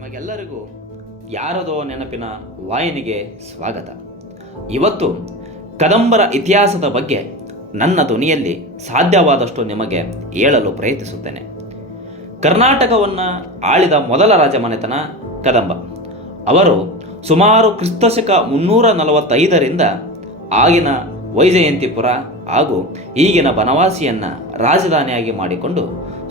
ನಿಮಗೆಲ್ಲರಿಗೂ ಯಾರದೋ ನೆನಪಿನ ವಾಹಿನಿಗೆ ಸ್ವಾಗತ. ಇವತ್ತು ಕದಂಬರ ಇತಿಹಾಸದ ಬಗ್ಗೆ ನನ್ನ ಧ್ವನಿಯಲ್ಲಿ ಸಾಧ್ಯವಾದಷ್ಟು ನಿಮಗೆ ಹೇಳಲು ಪ್ರಯತ್ನಿಸುತ್ತೇನೆ. ಕರ್ನಾಟಕವನ್ನು ಆಳಿದ ಮೊದಲ ರಾಜಮನೆತನ ಕದಂಬ. ಅವರು ಸುಮಾರು ಕ್ರಿಸ್ತಶಕ 345ರಿಂದ ಆಗಿನ ವೈಜಯಂತಿಪುರ ಹಾಗೂ ಈಗಿನ ಬನವಾಸಿಯನ್ನು ರಾಜಧಾನಿಯಾಗಿ ಮಾಡಿಕೊಂಡು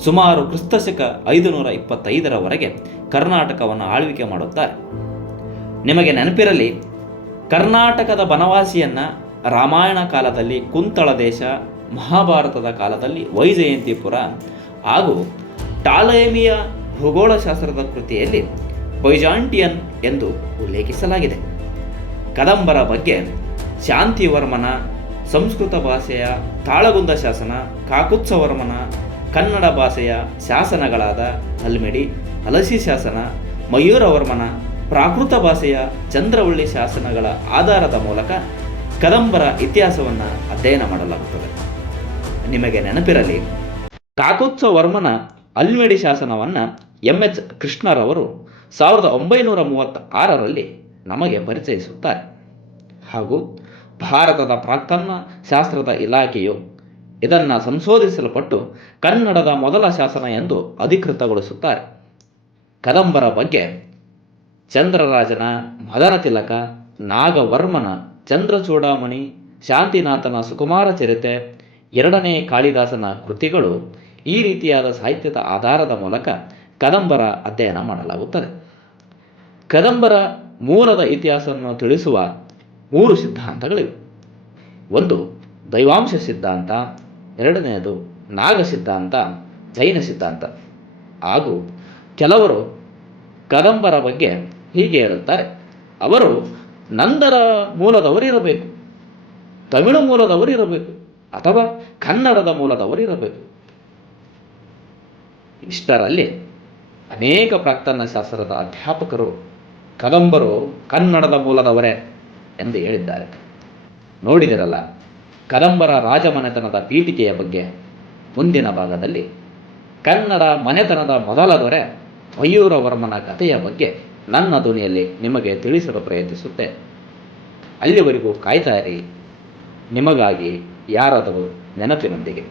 ಸುಮಾರು ಕ್ರಿಸ್ತಶಕ 525ರವರೆಗೆ ಕರ್ನಾಟಕವನ್ನು ಆಳ್ವಿಕೆ ಮಾಡುತ್ತಾರೆ. ನಿಮಗೆ ನೆನಪಿರಲಿ, ಕರ್ನಾಟಕದ ಬನವಾಸಿಯನ್ನು ರಾಮಾಯಣ ಕಾಲದಲ್ಲಿ ಕುಂತಳ ದೇಶ, ಮಹಾಭಾರತದ ಕಾಲದಲ್ಲಿ ವೈಜಯಂತಿಪುರ ಹಾಗೂ ಟಾಲೆಮಿಯ ಭೂಗೋಳಶಾಸ್ತ್ರದ ಕೃತಿಯಲ್ಲಿ ಬೈಜಾಂಟಿಯನ್ ಎಂದು ಉಲ್ಲೇಖಿಸಲಾಗಿದೆ. ಕದಂಬರ ಬಗ್ಗೆ ಶಾಂತಿವರ್ಮನ ಸಂಸ್ಕೃತ ಭಾಷೆಯ ತಾಳಗುಂದ ಶಾಸನ, ಕಾಕುತ್ಸವರ್ಮನ ಕನ್ನಡ ಭಾಷೆಯ ಶಾಸನಗಳಾದ ಹಲ್ಮಿಡಿ, ಹಲಸಿ ಶಾಸನ, ಮಯೂರವರ್ಮನ ಪ್ರಾಕೃತ ಭಾಷೆಯ ಚಂದ್ರವಳ್ಳಿ ಶಾಸನಗಳ ಆಧಾರದ ಮೂಲಕ ಕದಂಬರ ಇತಿಹಾಸವನ್ನು ಅಧ್ಯಯನ ಮಾಡಲಾಗುತ್ತದೆ. ನಿಮಗೆ ನೆನಪಿರಲಿ, ಕಾಕುತ್ಸವರ್ಮನ ಹಲ್ಮಿಡಿ ಶಾಸನವನ್ನು MH ಕೃಷ್ಣರವರು 1936ರಲ್ಲಿ ನಮಗೆ ಪರಿಚಯಿಸುತ್ತಾರೆ. ಹಾಗೂ ಭಾರತದ ಪ್ರಾಕ್ತನ ಶಾಸ್ತ್ರದ ಇಲಾಖೆಯು ಇದನ್ನು ಸಂಶೋಧಿಸಲ್ಪಟ್ಟು ಕನ್ನಡದ ಮೊದಲ ಶಾಸನ ಎಂದು ಅಧಿಕೃತಗೊಳಿಸುತ್ತಾರೆ. ಕದಂಬರ ಬಗ್ಗೆ ಚಂದ್ರರಾಜನ ಮದನ ತಿಲಕ, ನಾಗವರ್ಮನ ಚಂದ್ರಚೂಡಾಮಣಿ, ಶಾಂತಿನಾಥನ ಸುಕುಮಾರ ಚರಿತೆ, 2ನೇ ಕಾಳಿದಾಸನ ಕೃತಿಗಳು ಈ ರೀತಿಯಾದ ಸಾಹಿತ್ಯದ ಆಧಾರದ ಮೂಲಕ ಕದಂಬರ ಅಧ್ಯಯನ ಮಾಡಲಾಗುತ್ತದೆ. ಕದಂಬರ ಮೂಲದ ಇತಿಹಾಸವನ್ನು ತಿಳಿಸುವ 3 ಸಿದ್ಧಾಂತಗಳಿವೆ. ಒಂದು ದೈವಾಂಶ ಸಿದ್ಧಾಂತ, 2ನೇದು ನಾಗ ಸಿದ್ಧಾಂತ, ಜೈನ ಸಿದ್ಧಾಂತ. ಹಾಗೂ ಕೆಲವರು ಕದಂಬರ ಬಗ್ಗೆ ಹೀಗೆ ಹೇಳುತ್ತಾರೆ: ಅವರು ನಂದರ ಮೂಲದವರಿರಬೇಕು, ತಮಿಳು ಮೂಲದವರಿರಬೇಕು, ಅಥವಾ ಕನ್ನಡದ ಮೂಲದವರಿರಬೇಕು. ಇಷ್ಟರಲ್ಲಿ ಅನೇಕ ಪ್ರಾಕ್ತನ ಶಾಸ್ತ್ರದ ಅಧ್ಯಾಪಕರು ಕದಂಬರು ಕನ್ನಡದ ಮೂಲದವರೇ ಎಂದು ಹೇಳಿದ್ದಾರೆ. ನೋಡಿದಿರಲ್ಲ, ಕದಂಬರ ರಾಜಮನೆತನದ ಪೀಠಿಕೆಯ ಬಗ್ಗೆ ಮುಂದಿನ ಭಾಗದಲ್ಲಿ ಕನ್ನಡ ಮನೆತನದ ಮೊದಲ ದೊರೆ ಮಯೂರವರ್ಮನ ಕಥೆಯ ಬಗ್ಗೆ ನನ್ನ ಧ್ವನಿಯಲ್ಲಿ ನಿಮಗೆ ತಿಳಿಸಲು ಪ್ರಯತ್ನಿಸುತ್ತೆ. ಅಲ್ಲಿವರೆಗೂ ಕಾಯ್ತಾ ಇರಿ. ನಿಮಗಾಗಿ ಯಾರಾದರೂ ನೆನಪಿನೊಂದಿಗೆ.